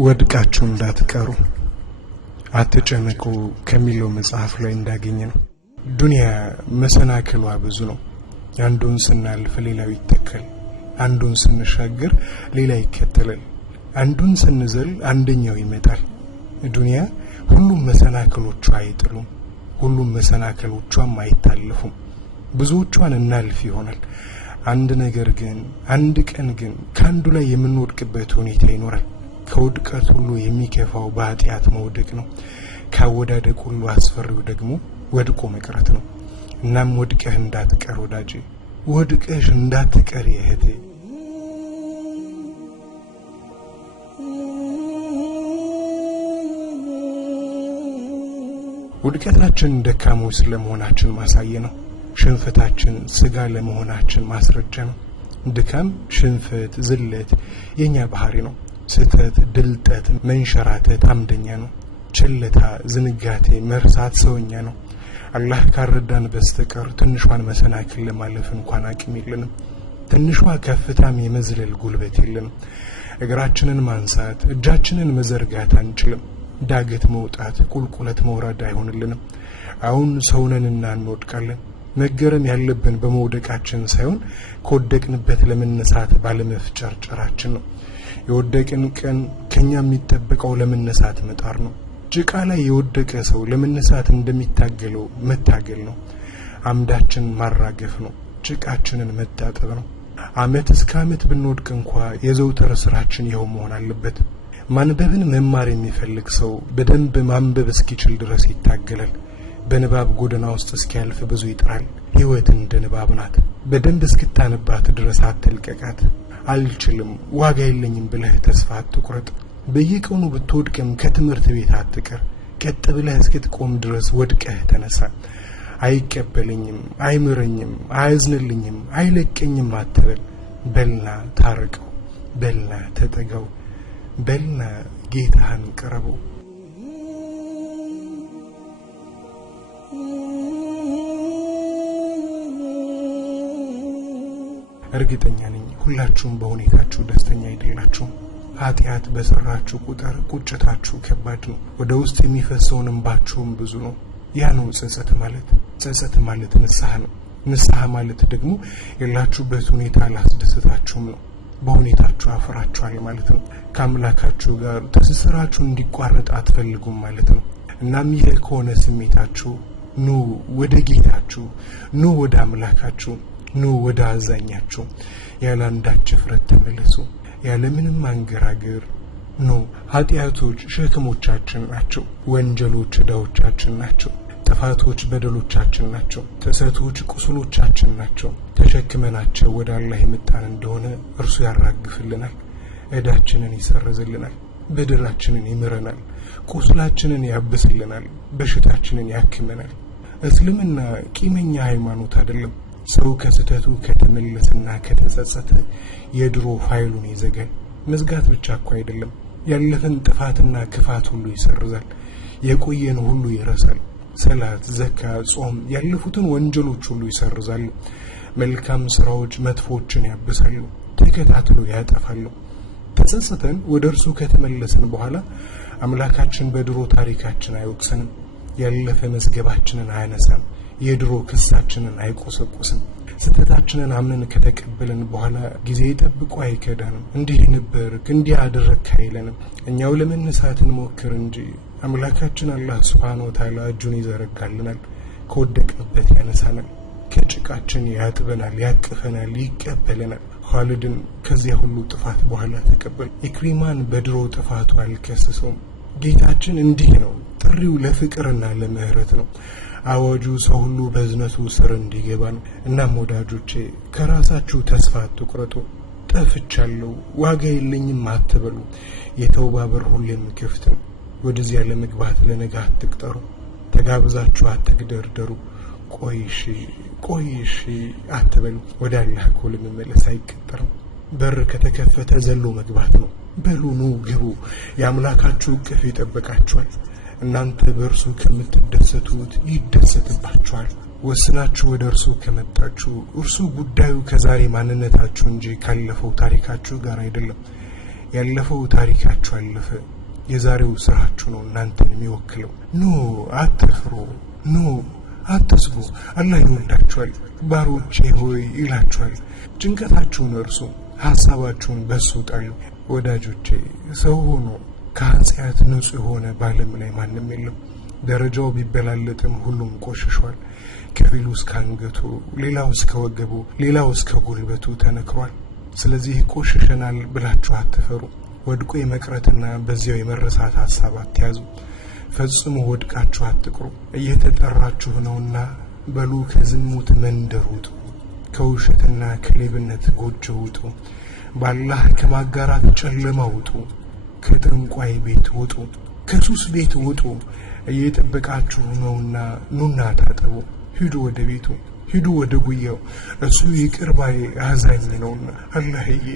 ወድቃችሁ እንዳትቀሩ አትጨነቁ ከሚለው መጽሐፍ ላይ እንዳገኘነው ዱንያ መሰናክሏ ብዙ ነው። አንዱን ስናልፍ ሌላው ይተካል፣ አንዱን ስንሻገር ሌላ ይከተላል፣ አንዱን ስንዘል አንደኛው ይመጣል። ዱንያ ሁሉም መሰናክሎቿ አይጥሉም፣ ሁሉም መሰናክሎቿም አይታለፉም። ብዙዎቿን እናልፍ ይሆናል። አንድ ነገር ግን አንድ ቀን ግን ካንዱ ላይ የምንወድቅበት ሁኔታ ይኖራል። ከውድቀት ሁሉ የሚከፋው በኃጢአት መውደቅ ነው። ካወዳደቅ ሁሉ አስፈሪው ደግሞ ወድቆ መቅረት ነው። እናም ወድቀህ እንዳትቀር ወዳጄ፣ ወድቀሽ እንዳትቀር እህቴ። ውድቀታችን ደካሞች ስለመሆናችን ማሳየ ነው። ሽንፈታችን ስጋ ለመሆናችን ማስረጃ ነው። ድካም፣ ሽንፈት፣ ዝለት የኛ ባህሪ ነው። ስተት፣ ድልጠት፣ መንሸራተት አምደኛ ነው። ችልታ፣ ዝንጋቴ፣ መርሳት ሰውኛ ነው። አላህ ካረዳን በስተቀር ትንሿን መሰናክል ለማለፍ እንኳን አቅም የለንም። ትንሿ ከፍታም የመዝለል ጉልበት የለንም። እግራችንን ማንሳት፣ እጃችንን መዘርጋት አንችልም። ዳገት መውጣት፣ ቁልቁለት መውረድ አይሆንልንም። አሁን ሰውነንና እንወድቃለን። መገረም ያለብን በመውደቃችን ሳይሆን ከወደቅንበት ለመነሳት ባለመፍጨርጨራችን ነው። የወደቅን ቀን ከኛ የሚጠበቀው ለመነሳት መጣር ነው። ጭቃ ላይ የወደቀ ሰው ለመነሳት እንደሚታገለው መታገል ነው። አምዳችን ማራገፍ ነው። ጭቃችንን መታጠብ ነው። አመት እስከ አመት ብንወድቅ እንኳ የዘውትር ስራችን ይኸው መሆን አለበት። ማንበብን መማር የሚፈልግ ሰው በደንብ ማንበብ እስኪችል ድረስ ይታገላል። በንባብ ጎዳና ውስጥ እስኪያልፍ ብዙ ይጥራል። ህይወት እንደ ንባብ ናት። በደንብ እስክታነባት ድረስ አትልቀቃት። አልችልም፣ ዋጋ የለኝም ብለህ ተስፋ አትቁረጥ። በየቀኑ ብትወድቅም ከትምህርት ቤት አትቀር። ቀጥ ብለህ እስክትቆም ድረስ ወድቀህ ተነሳ። አይቀበለኝም፣ አይምረኝም፣ አያዝንልኝም፣ አይለቀኝም አትበል። በልና ታረቀው፣ በልና ተጠጋው፣ በልና ጌታህን ቅረበው። እርግጠኛ ነኝ ሁላችሁም በሁኔታችሁ ደስተኛ አይደላችሁም። ኃጢአት በሰራችሁ ቁጥር ቁጭታችሁ ከባድ ነው። ወደ ውስጥ የሚፈሰው እንባችሁም ብዙ ነው። ያ ነው ጸጸት ማለት። ጸጸት ማለት ንስሐ ነው። ንስሐ ማለት ደግሞ ያላችሁበት ሁኔታ ላስደስታችሁም ነው። በሁኔታችሁ አፈራችኋል ማለት ነው። ከአምላካችሁ ጋር ትስስራችሁ እንዲቋረጥ አትፈልጉም ማለት ነው። እናም ይህ ከሆነ ስሜታችሁ ኑ ወደ ጌታችሁ፣ ኑ ወደ አምላካችሁ፣ ኑ ወደ አዛኛችሁ። ያለ አንዳች ፍረት ተመለሱ፣ ያለ ምንም አንገራገር ኑ። ኃጢአቶች ሸክሞቻችን ናቸው። ወንጀሎች ዕዳዎቻችን ናቸው። ጥፋቶች በደሎቻችን ናቸው። ተሰቶች ቁስሎቻችን ናቸው። ተሸክመናቸው ወደ አላህ የመጣን እንደሆነ እርሱ ያራግፍልናል፣ ዕዳችንን ይሰርዝልናል፣ በደላችንን ይምረናል፣ ቁስላችንን ያብስልናል፣ በሽታችንን ያክመናል። እስልምና ቂመኛ ሃይማኖት አይደለም። ሰው ከስተቱ ከተመለሰና ከተጸጸተ የድሮ ፋይሉን ይዘጋል። መዝጋት ብቻ እኮ አይደለም፣ ያለፈን ጥፋትና ክፋት ሁሉ ይሰርዛል፣ የቆየን ሁሉ ይረሳል። ሰላት፣ ዘካ፣ ጾም ያለፉትን ወንጀሎች ሁሉ ይሰርዛሉ። መልካም ስራዎች መጥፎችን ያብሳሉ፣ ተከታትለው ያጠፋሉ። ተጸጽተን ወደ እርሱ ከተመለስን በኋላ አምላካችን በድሮ ታሪካችን አይወቅሰንም፣ ያለፈ መዝገባችንን አያነሳም፣ የድሮ ክሳችንን አይቆሰቁስም። ስተታችንን አምነን ከተቀበልን በኋላ ጊዜ ጠብቆ አይከዳንም። እንዲህ ነበርክ፣ እንዲህ አደረክ አይለንም። እኛው ለመነሳት እንሞክር እንጂ አምላካችን አላህ ሱብሓነሁ ወተዓላ እጁን ይዘረጋልናል፣ ከወደቅንበት ያነሳናል፣ ከጭቃችን ያጥበናል፣ ያቅፈናል፣ ይቀበለናል። ኻሊድን ከዚያ ሁሉ ጥፋት በኋላ ተቀበል። ኢክሪማን በድሮ ጥፋቱ አልከሰሰውም። ጌታችን እንዲህ ነው። ጥሪው ለፍቅርና ለምህረት ነው። አዋጁ ሰው ሁሉ በእዝነቱ ስር እንዲገባ ነው። እናም ወዳጆቼ ከራሳችሁ ተስፋ አትቁረጡ። ጠፍቻለሁ፣ ዋጋ የለኝም አትበሉ። የተውባ በር ሁሌም ክፍት ነው። ወደዚያ ለመግባት ለነገ አትቅጠሩ። ተጋብዛችሁ አትግደርደሩ። ቆይሽ አትበሉ። ወደ አላህ እኮ ለመመለስ አይቀጠርም። በር ከተከፈተ ዘሎ መግባት ነው። በሉ ኑ ግቡ። የአምላካችሁ እቅፍ ይጠብቃችኋል። እናንተ በእርሱ ከምትደሰቱት ይደሰትባችኋል። ወስናችሁ ወደ እርሱ ከመጣችሁ እርሱ ጉዳዩ ከዛሬ ማንነታችሁ እንጂ ካለፈው ታሪካችሁ ጋር አይደለም። ያለፈው ታሪካችሁ አለፈ። የዛሬው ስራችሁ ነው እናንተን የሚወክለው። ኑ አትፍሩ፣ ኑ አትስጉ። አላህ ይወዳችኋል። ባሮቼ ሆይ ይላችኋል። ጭንቀታችሁን እርሱ፣ ሐሳባችሁን በሱ ጣሉ። ወዳጆቼ ሰው ሆኖ ከኃጢአት ንጹህ የሆነ በዓለም ላይ ማንም የለም። ደረጃው ቢበላለጥም ሁሉም ቆሽሿል። ከፊሉ እስከ አንገቱ፣ ሌላው እስከ ወገቡ፣ ሌላው እስከ ጉልበቱ ተነክሯል። ስለዚህ ቆሽሸናል ብላችሁ አትፈሩ። ወድቆ የመቅረትና በዚያው የመረሳት ሐሳብ አትያዙ። ፈጽሞ ወድቃችሁ አትቅሩ። እየተጠራችሁ ነውና በሉ ከዝሙት መንደር ውጡ፣ ከውሸትና ከሌብነት ጎጆ ውጡ፣ ባላህ ከማጋራት ጨለማ ውጡ፣ ከጠንቋይ ቤት ውጡ፣ ከሱስ ቤት ውጡ። እየጠበቃችሁ ነውና ኑና ታጠቡ። ሂዱ ወደ ቤቱ፣ ሂዱ ወደ ጉያው። እሱ ይቅር ባይ አዛኝ ነውና። አላህዬ